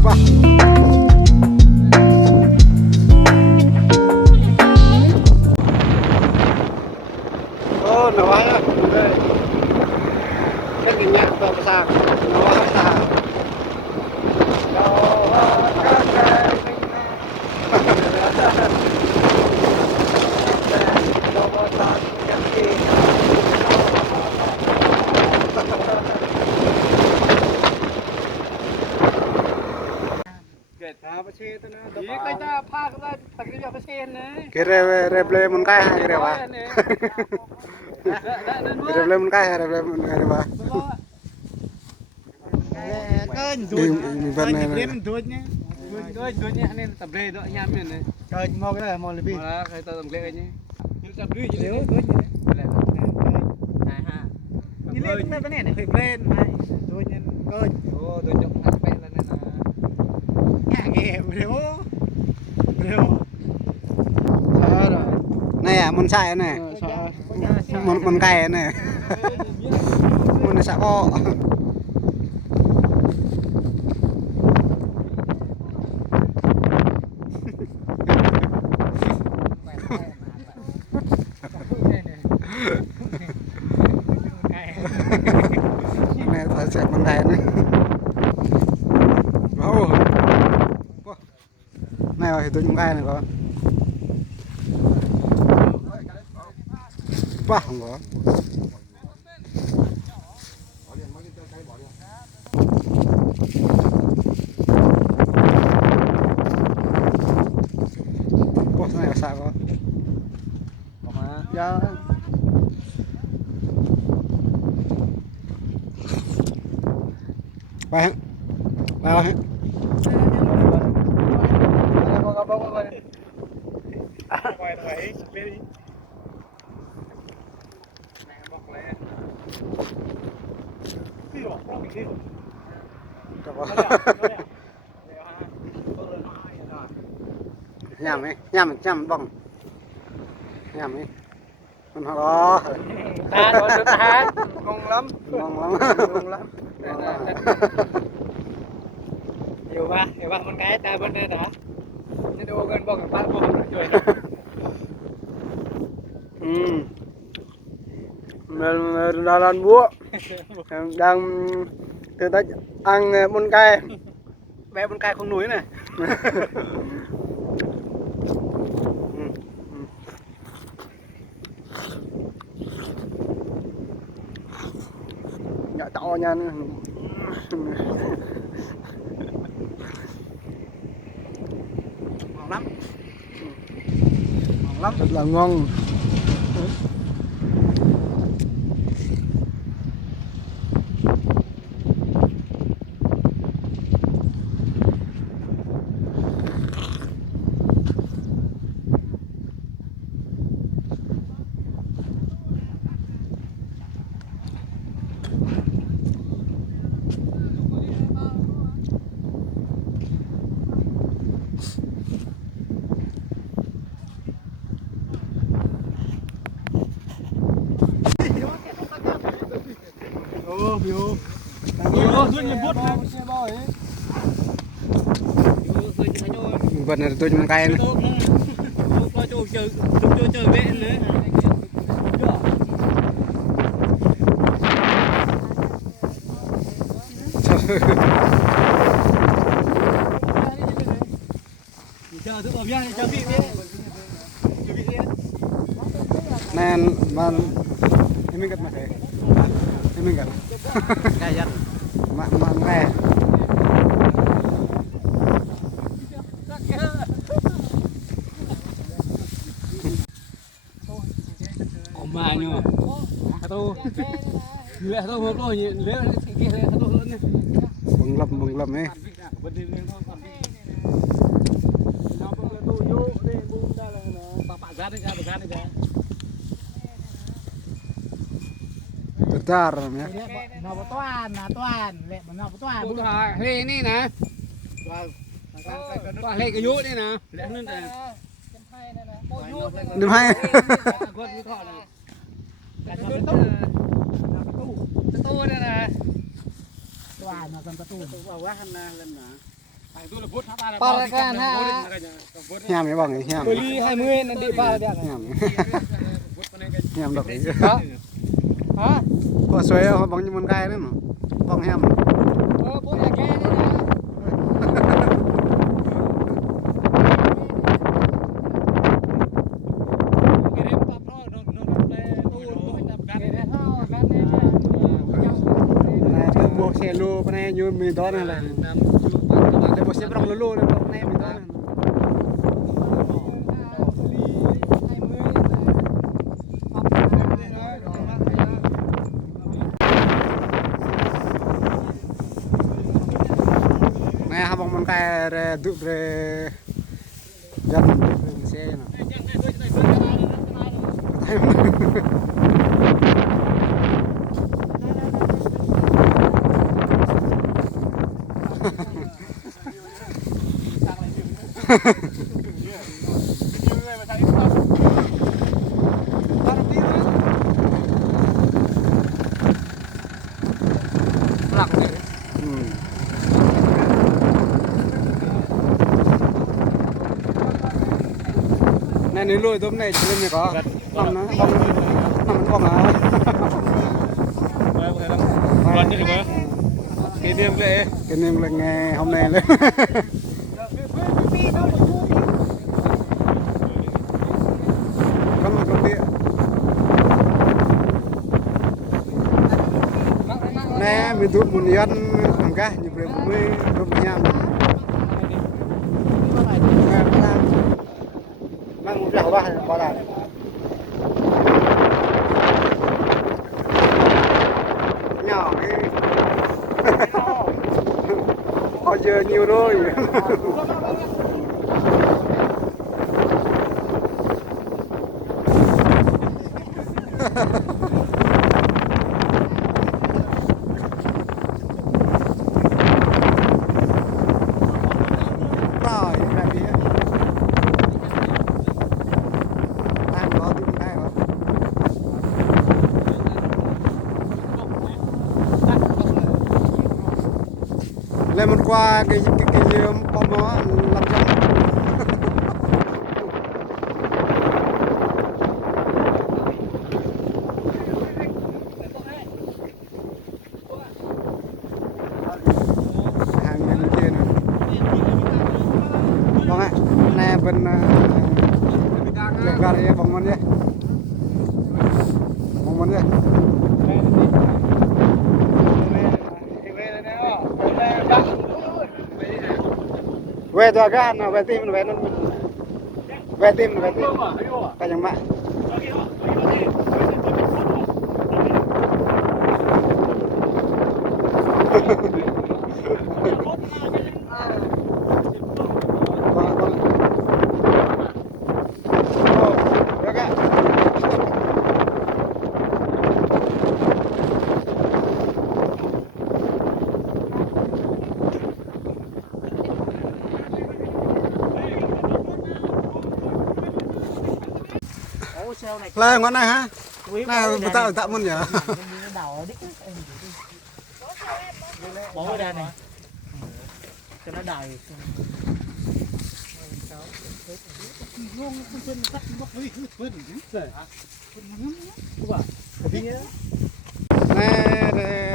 Wah. Oh, nawah ya. Kan minyak tuh besar. Nawah besar. Kita phak ra takriban apa sih nih? Kira reble mun kaya kira wah. Reble mun kaya reble mun kaya wah. Kênh Đi bên này này. duitnya. Duitnya ini tabre dok nyamin nih. Kênh mau cái này mau lebih. Malah kayak tahu template aja. Ini tabre jadi duitnya. Nah, ha. Ini lihat bên này này, phải lên này. Duitnya kênh. Oh, duit jok sampai lah nih. Nhà ghê bro. Bro. Sao rồi? Này à, mun sai này. Mun kaya này. Mun sa ko. Này phải sạch mun kaya này. Oh. Này rồi tôi mun kaya này có. Wah, không có. Wah, cái này sao có? Có mà. Dạ. Bay. Bay. Quay thấy biết đi. Nhằm bông nhằm đi mình đó Tahan, ngon lắm. ngon lắm Hiểu ba con cái ta bên đây đó. Nó đồ gần bông bắt bông rồi. mình đang búa đang từ tới ăn bún cay bé bún cay không núi này nhỏ to nha ngon lắm rất là ngon. Vật này tôi muốn cay này. Chơi vệ nữa. Chờ thức ở chờ vị Nè mà em mình gặp mà thế em mình gặp Cái dân mà nghe mà nhưng mà tôi lẽ tôi hướng rồi lẽ kia tôi hơn mừng lầm ấy Bentar ya. Nào toàn, lẹ mà nào toàn. Đúng rồi, hê này nè. Toàn hê cái dũ đây nè. Lẽ nên là Đừng hay. Tô đây nè. Toàn là cần tụ. Vào quá hana lên nè. Parakan ha. Nham ya bang, nham. Beli 20 nanti pak dia. Nham. Nham được. Hả? Có xoay bằng như món gai đấy mà. Bong nham. Bố nhà ke đấy nè. Buộc xe lô bên này như mình đó này là để buộc xe bằng lô lô này bên này mình đó này này ha bong mình cái đục rồi dần xe này này nếu lôi tôm này lên này có nằm nó bong à cái niềm là nghe hôm nay lên con địa nè mình tụt một nhân thằng cá như vậy mới không nham mang một lẩu ba bao là nhỏ cái họ giờ nhiều rồi lên một qua cái bom nó làm cho hàng bên kia nữa bông ạ này bên gà đây bông món đi về tua gan nào về tim về tim cái chẳng mạ là ngon này ha này tạo môn nhỉ bỏ ra này cho nó đầy này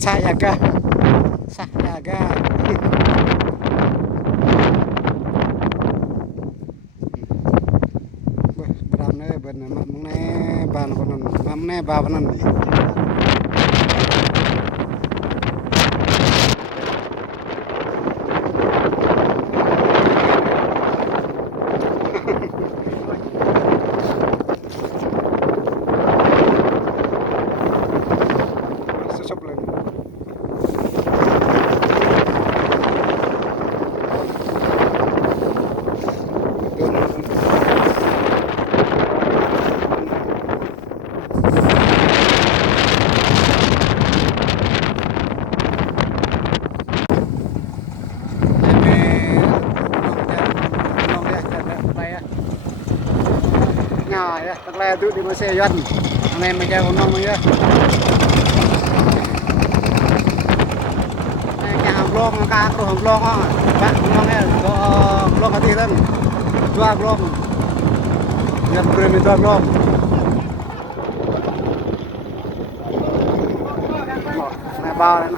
Sayaga berapa benar mengenai bahan konon mengenai bahan bập lên nhỏ ya, tức là tụi đi mua xe dân, anh em mình chơi con nông nhá. Nhà hàng lông, cá cửa hàng lông á, bạn nông nhá, lông cái gì đó, dua lông, nhập premium dua lông. Này bao này.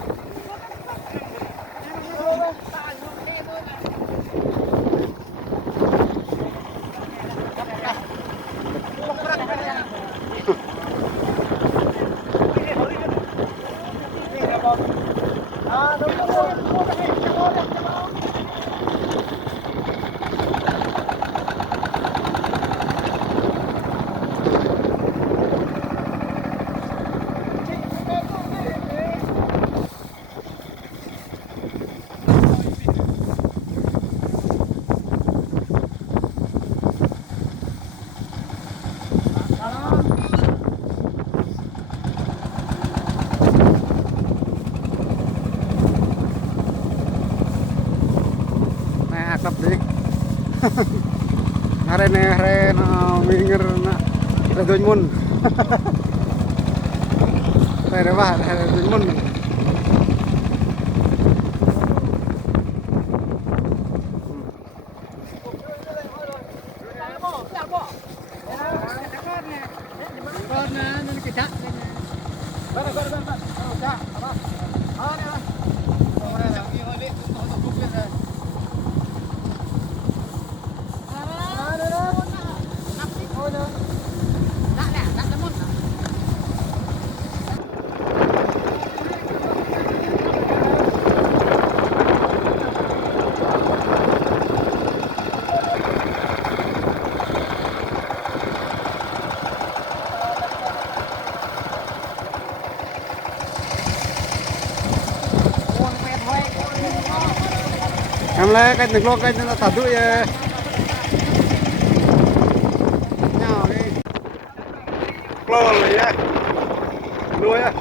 Akap dik. Hare minggir na redon mun. Hare bah redon mun. Em lấy cái từng lô cái nó thật đuôi nhau đi lô này á đuôi á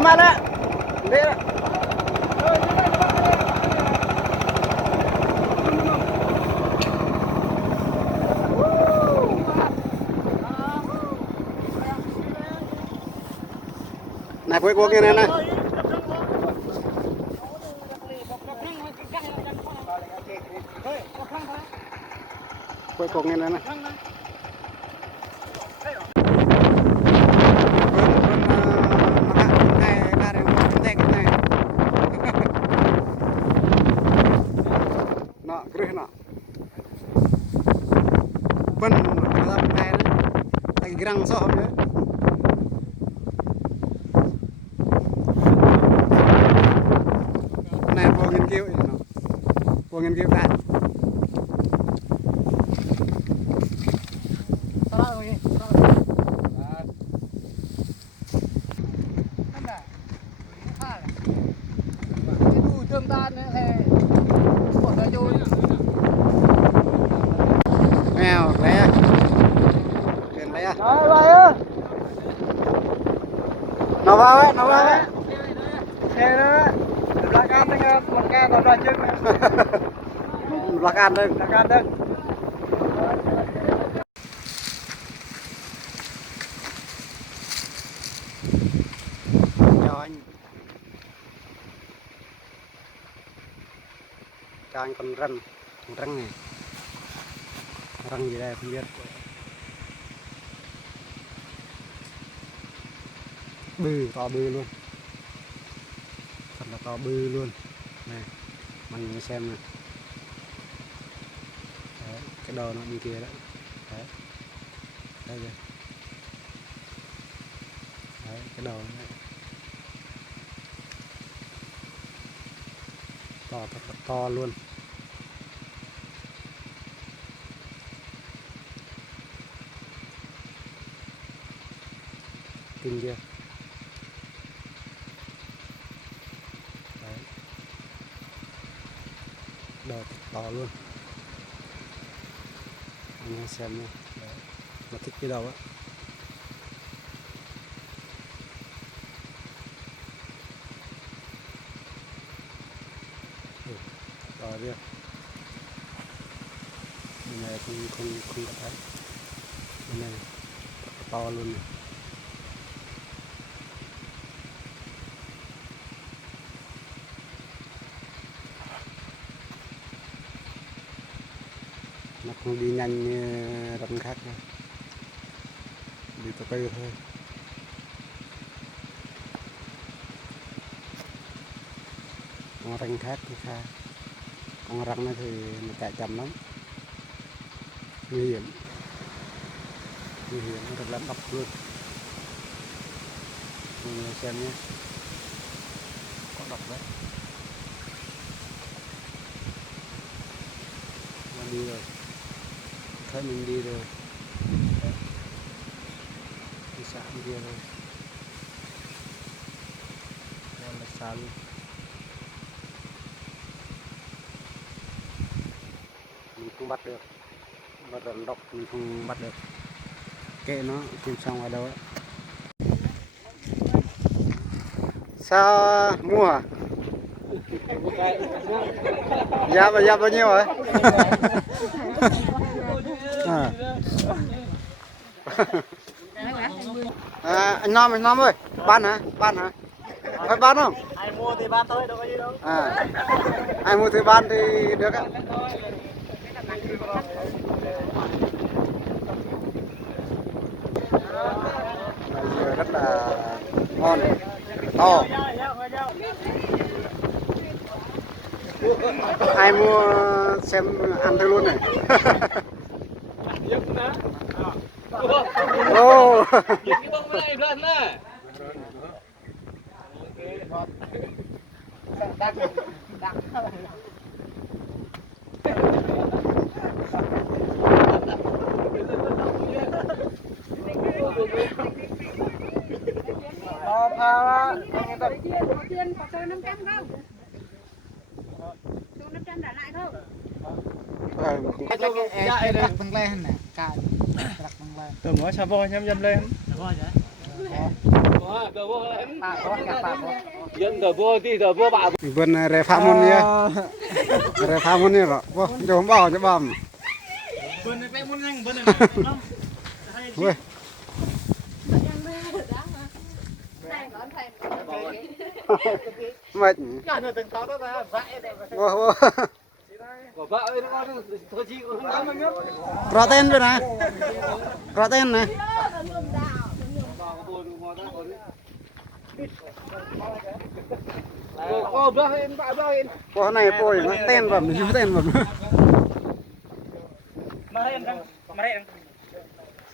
mát á đây á này cuối kia này này cuối cùng này này nọ kêu nọ bên làm cái đó tay răng so nữa này vô nghiên cứu đã mèo lé tiền lé nó vào đấy xe đó belakang dengan mereka ada aja belakang đây cho anh con răng này răng gì đây không biết to bự luôn thật là to bự luôn này mình xem này đấy, cái đầu nó bên kia đấy đấy đây rồi đấy cái đầu này. To thật là to luôn kim kia. Đấy. Đợt to luôn. Anh em xem nha. Đấy. Mà thích cái đầu á. To chưa? Bên này không có thấy. Bên này to luôn này. Nó không đi nhanh như rắn khác đâu. Đi từ từ thôi. Con rắn khác thì xa. Con rắn này thì nó chạy chậm lắm, nguy hiểm rất là độc luôn. Mọi người xem nhé, có độc đấy. Nó đi rồi, thấy mình đi rồi, đi xa bên kia rồi, đây là xa luôn. Mình không bắt được, mà rắn độc mình không bắt được, kệ nó tìm xong ở đâu ấy. Sao mua à? Giá bao nhiêu rồi? Anh Nom ơi, bán hả? Phải bán không? Ai mua thì bán thôi, đâu có gì đâu. Ai mua thì bán thì được ạ. Dừa rất là ngon, to. Ai mua xem ăn thôi luôn này. Ô. Tiền có cho 500 không? Cho 500 trả lại không? Đặt bằng lên nè, cài đặt bằng lên. Tôi mới xà bò nhâm lên. Vườn rẻ phạm luôn nha. Rẻ phạm luôn nha rồi. Vô, cho không bỏ cho bầm. Vườn này muốn nhanh, vườn này. Ui. Mệt. Vô. Rõ tên rồi nè. Rõ tên nè. Cô này bồi nó tên vào mình tên vào.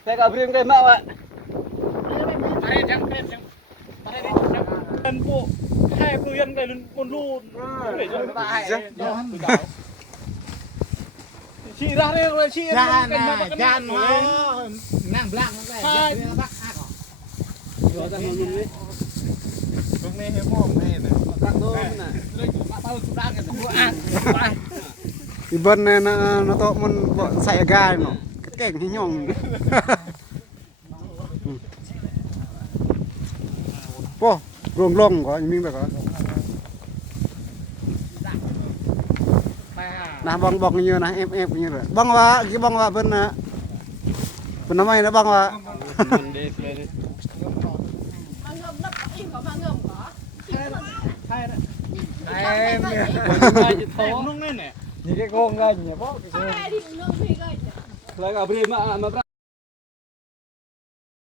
Saya gak beri kayak mak, Pak. Dân bộ hai cư dân cái con lu để cho tại chị ra đây rồi chị ra này gan nó nàng lặng cái nó bắt ác rồi ra ngồi luôn đi lúc này hết mồm này này cắt đôi này lên bắt tao chúng ta cái ác Thì bên này nó to mình bọn xài gai nó cái cảnh thì nhong. Vô, ruộng lông có mình phải có. Nah bong như này em như rồi. Bong vào cái bong vào bên năm nay nó bong vào. em nung lên này Những cái con gà nhỉ bó. Lại gà bìm mà